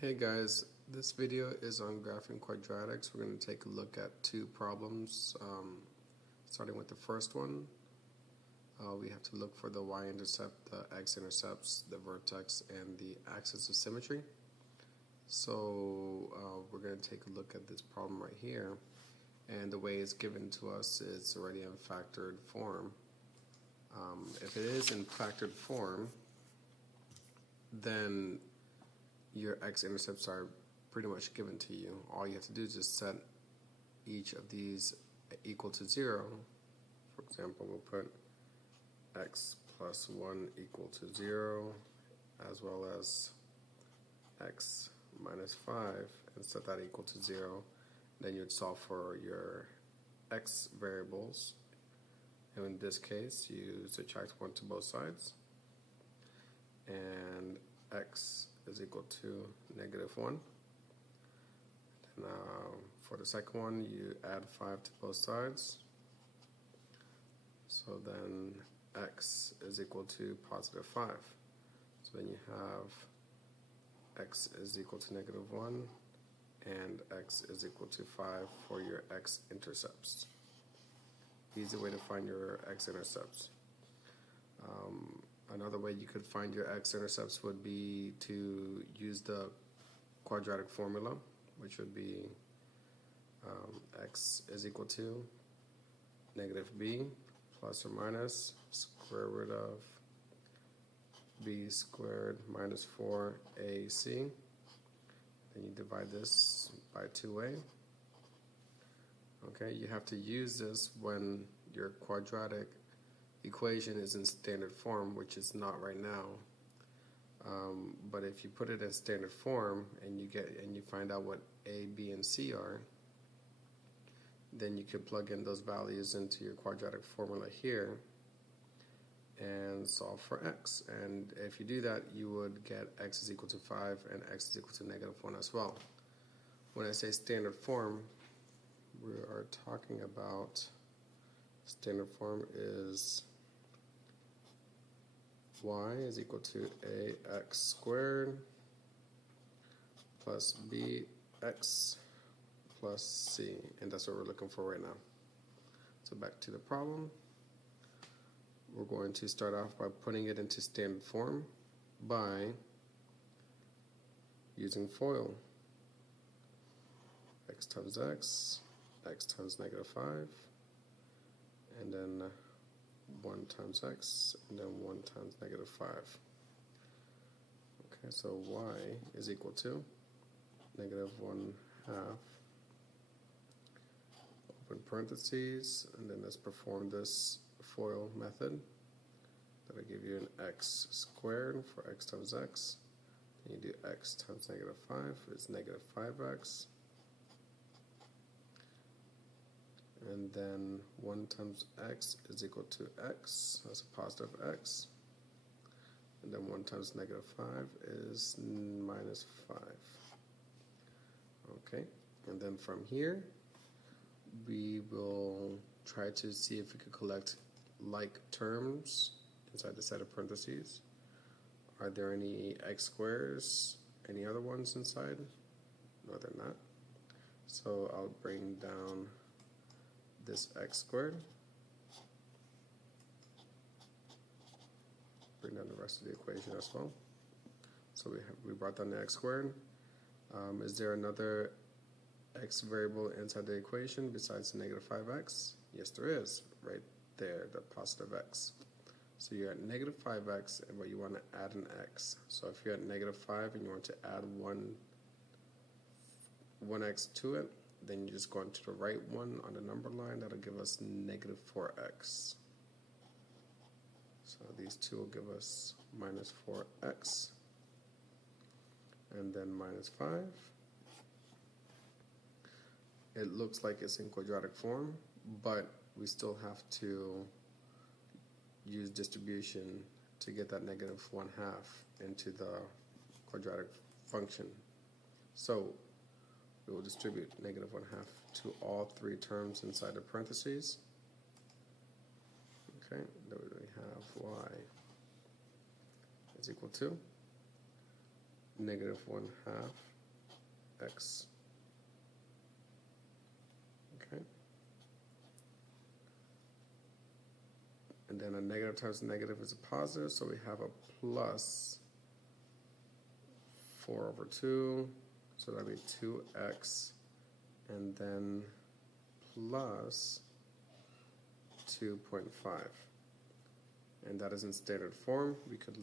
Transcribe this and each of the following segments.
Hey guys, this video is on graphing quadratics. We're going to take a look at two problems, starting with the first one. We have to look for the Y-intercept, the X-intercepts, the vertex, and the axis of symmetry. So we're going to take a look at this problem right here, and the way it's given to us is already in factored form. If it is in factored form, then your X-intercepts are pretty much given to you. All you have to do is just set each of these equal to 0. For example, we'll put x plus 1 equal to 0, as well as x minus 5, and set that equal to 0. Then you'd solve for your x variables. And in this case, you subtract 1 to both sides. And x is equal to -1. And for the second one, you add 5 to both sides. So then x is equal to +5. So then you have x is equal to -1 and x is equal to 5 for your x-intercepts. Easy way to find your x-intercepts. Another way you could find your x-intercepts would be to use the quadratic formula, which would be x is equal to -b plus or minus square root of b squared minus 4ac. Then you divide this by 2a. Okay, you have to use this when your quadratic equation is in standard form, which is not right now. But if you put it in standard form and you find out what a, b, and c are, then you can plug in those values into your quadratic formula here and solve for x. And if you do that, you would get x is equal to 5 and x is equal to -1 as well. When I say standard form, we are talking about standard form is y is equal to ax squared plus bx plus c, and that's what we're looking for right now. So back to the problem. We're going to start off by putting it into standard form by using FOIL. X times x, x times -5, and then 1 times x, and then 1 times -5. Okay, so y is equal to -1/2, open parentheses, and then let's perform this FOIL method. That'll give you an x squared for x times x. Then you do x times -5 is -5x. And then 1 times x is equal to x, that's a positive x. And then 1 times -5 is -5. Okay, and then from here, we will try to see if we could collect like terms inside the set of parentheses. Are there any x squares, any other ones inside? No, they're not. So I'll bring down this x squared, bring down the rest of the equation as well. So we brought down the x squared. Is there another x variable inside the equation besides the -5x? Yes, there is, right there, the positive x. So you're at -5x, but you want to add an x. So if you're at -5 and you want to add one x to it, then you just go into the right one on the number line. That'll give us -4x. So these two will give us -4x, and then -5. It looks like it's in quadratic form, but we still have to use distribution to get that -1/2 into the quadratic function. So we will distribute -1/2 to all 3 terms inside the parentheses. Okay, then we have y is equal to negative 1/2 x. Okay. And then a negative times a negative is a positive, so we have a plus 4/2, so that'd be 2x, and then plus 2.5. And that is in standard form. We could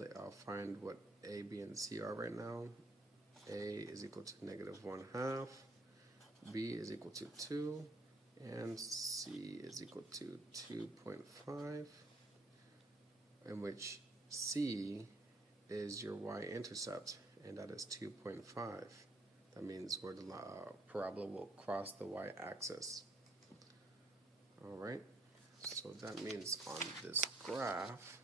find what a, b, and c are right now. A is equal to negative 1/2, b is equal to 2, and c is equal to 2.5, in which c is your y-intercept, and that is 2.5. That means where the parabola will cross the y-axis. All right, so that means on this graph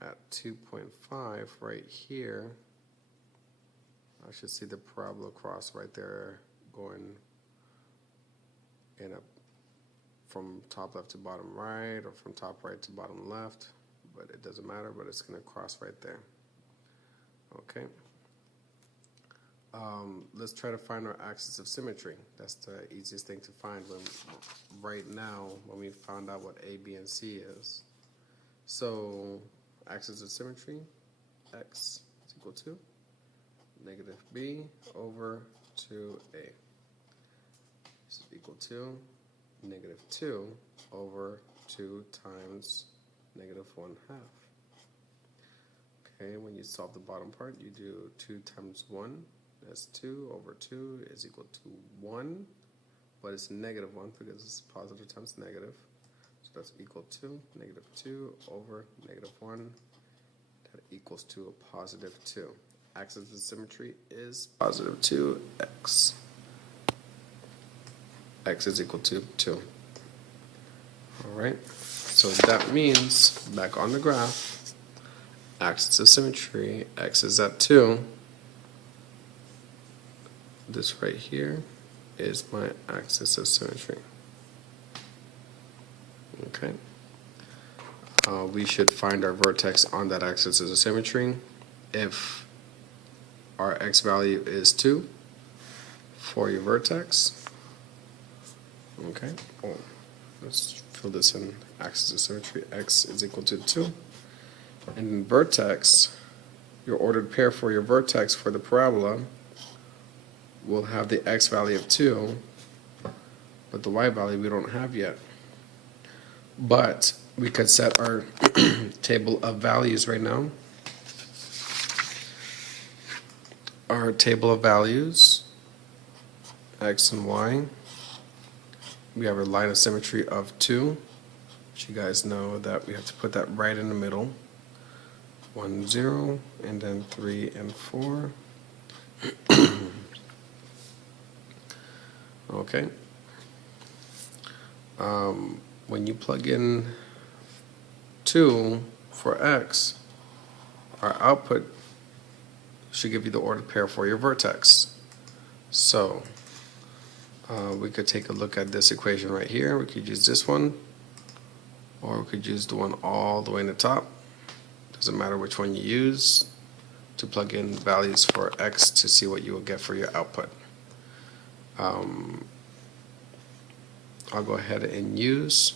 at 2.5 right here, I should see the parabola cross right there going in a from top left to bottom right, or from top right to bottom left, but it doesn't matter, but it's going to cross right there. Okay. Let's try to find our axis of symmetry. That's the easiest thing to find right now when we found out what A, B, and C is. So axis of symmetry, x is equal to negative b over 2a. This is equal to negative 2 over 2 times negative 1/2. Okay, when you solve the bottom part, you do 2 times 1, that's 2 over 2 is equal to 1, but it's negative 1 because it's positive times negative. So that's equal to negative 2 over negative 1. That equals to a positive 2. Axis of symmetry is positive 2x. X is equal to 2. Alright, so that means, back on the graph, axis of symmetry, x is at 2. This right here is my axis of symmetry. Okay. We should find our vertex on that axis of symmetry. If our x value is 2 for your vertex, okay, let's fill this in axis of symmetry, x is equal to 2. And in vertex, your ordered pair for your vertex for the parabola will have the x value of 2, but the y value we don't have yet. But we could set our table of values right now. Our table of values, x and y, we have a line of symmetry of 2, which you guys know that we have to put that right in the middle. 1, 0, and then 3 and 4. Okay. When you plug in 2 for x, our output should give you the ordered pair for your vertex. So we could take a look at this equation right here. We could use this one, or we could use the one all the way in the top. Doesn't matter which one you use to plug in values for x to see what you will get for your output. I'll go ahead and use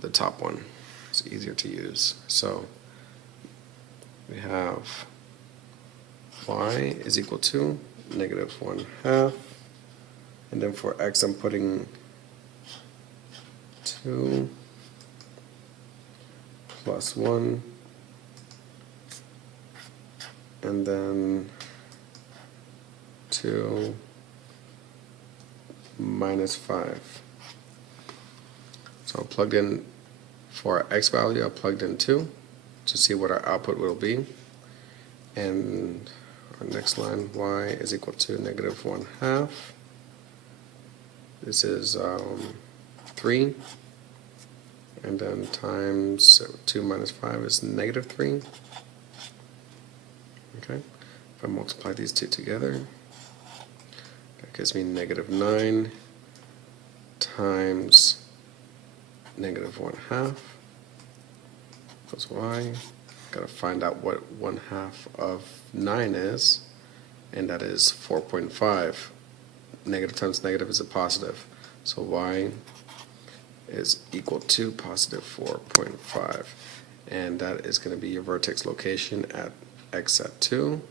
the top one. It's easier to use. So we have y is equal to negative 1/2, and then for x I'm putting 2 plus 1, and then 2 minus 5. So I plugged in for our x value, I plugged in 2 to see what our output will be. And our next line, y is equal to negative 1/2. This is 3. And then times 2 minus 5 is negative 3. Okay. If I multiply these two together, that gives me negative 9 times negative 1/2 plus y Gotta find out what 1/2 of 9 is, and that is 4.5. Negative times negative is a positive, so y is equal to positive 4.5, and that is going to be your vertex location at x at 2.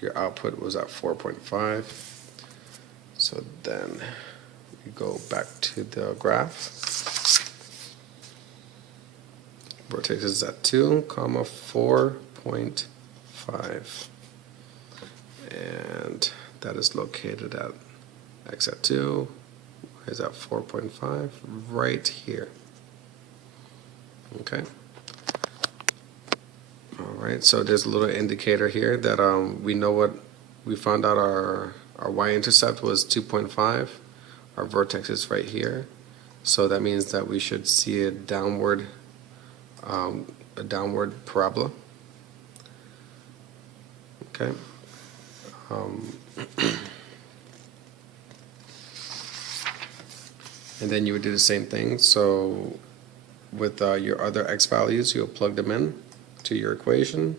Your output was at 4.5, so then we go back to the graph. Vertex is at 2, comma 4.5, and that is located at x at 2, y is at 4.5, right here. Okay. All right, so there's a little indicator here that we know what we found out our y-intercept was 2.5. Our vertex is right here, so that means that we should see a downward parabola. Okay. And then you would do the same thing. So with your other x values, you'll plug them in to your equation.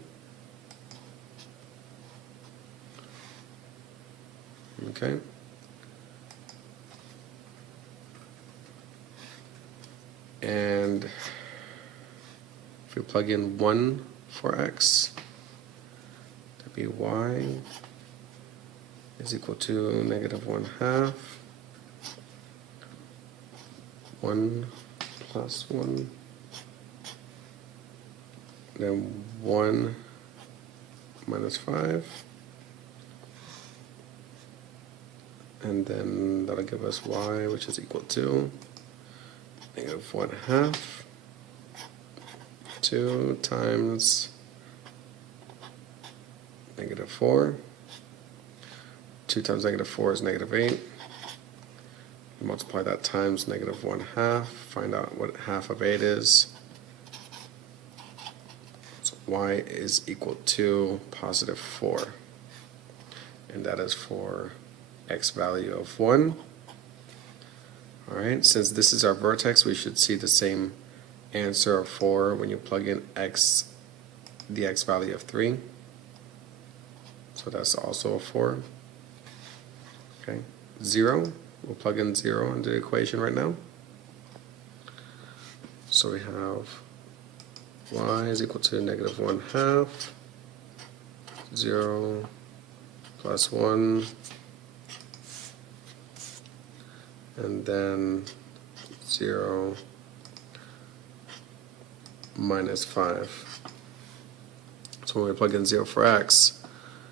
Okay. And if we plug in 1 for x, that'd be y is equal to negative 1/2. 1 plus 1, then 1 minus 5, and then that'll give us y, which is equal to negative 1/2, 2 times negative 4. 2 times negative 4 is negative 8. Multiply that times negative 1/2. Find out what half of 8 is. So y is equal to positive 4. And that is for x value of 1. Alright, since this is our vertex, we should see the same answer of 4 when you plug in x, the x value of 3. So that's also a 4. Okay, 0. We'll plug in 0 into the equation right now. So we have y is equal to negative 1/2, 0 plus 1, and then 0 minus 5. So when we plug in 0 for x,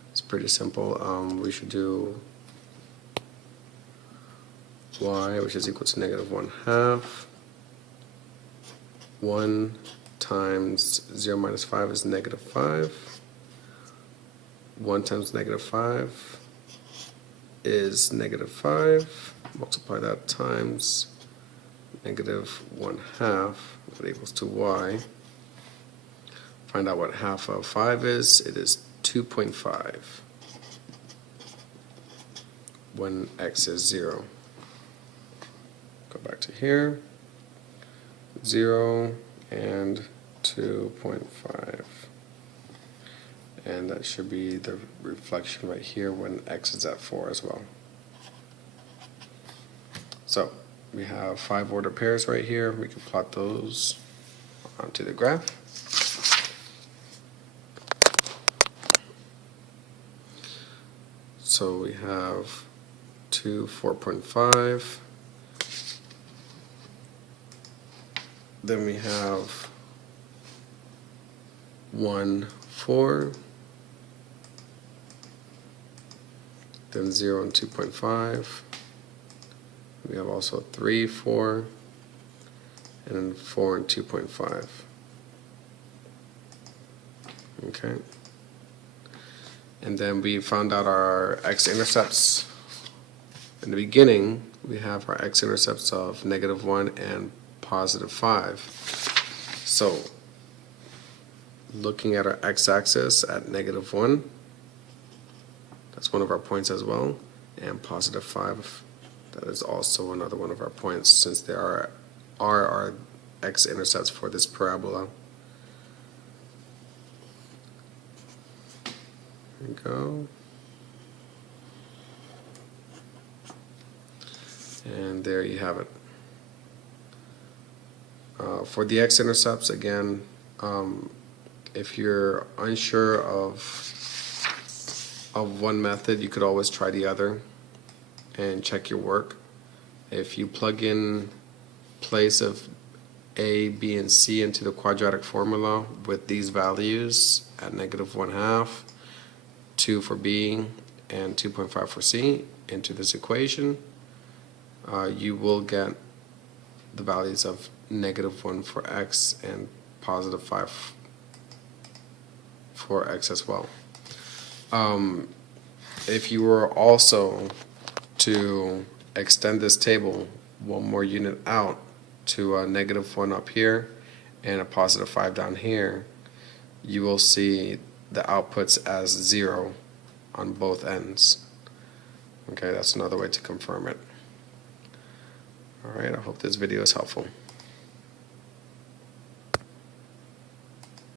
it's pretty simple. We should do y, which is equal to negative 1/2. 1 times 0 minus 5 is negative 5. 1 times negative 5 is negative 5. Multiply that times negative 1/2, that equals to y. Find out what half of 5 is. It is 2.5 when x is 0. Go back to here, 0 and 2.5. And that should be the reflection right here when x is at 4 as well. So we have 5 ordered pairs right here. We can plot those onto the graph. So we have 2, 4.5. Then we have 1, 4. Then 0 and 2.5. We have also 3, 4. And then 4 and 2.5. Okay. And then we found out our x-intercepts. In the beginning, we have our x-intercepts of negative 1 and positive 5. So, looking at our x-axis at negative 1, that's one of our points as well, and positive 5, that is also another one of our points, since there are our x-intercepts for this parabola. There we go. And there you have it. For the X-Intercepts, again, if you're unsure of one method, you could always try the other and check your work. If you plug in place of A, B, and C into the quadratic formula with these values at -1/2, 2 for B, and 2.5 for C into this equation, you will get the values of -1 for X and +5 for X as well. If you were also to extend this table one more unit out to a -1 up here and a +5 down here, you will see the outputs as 0 on both ends. Okay, that's another way to confirm it. Alright, I hope this video is helpful.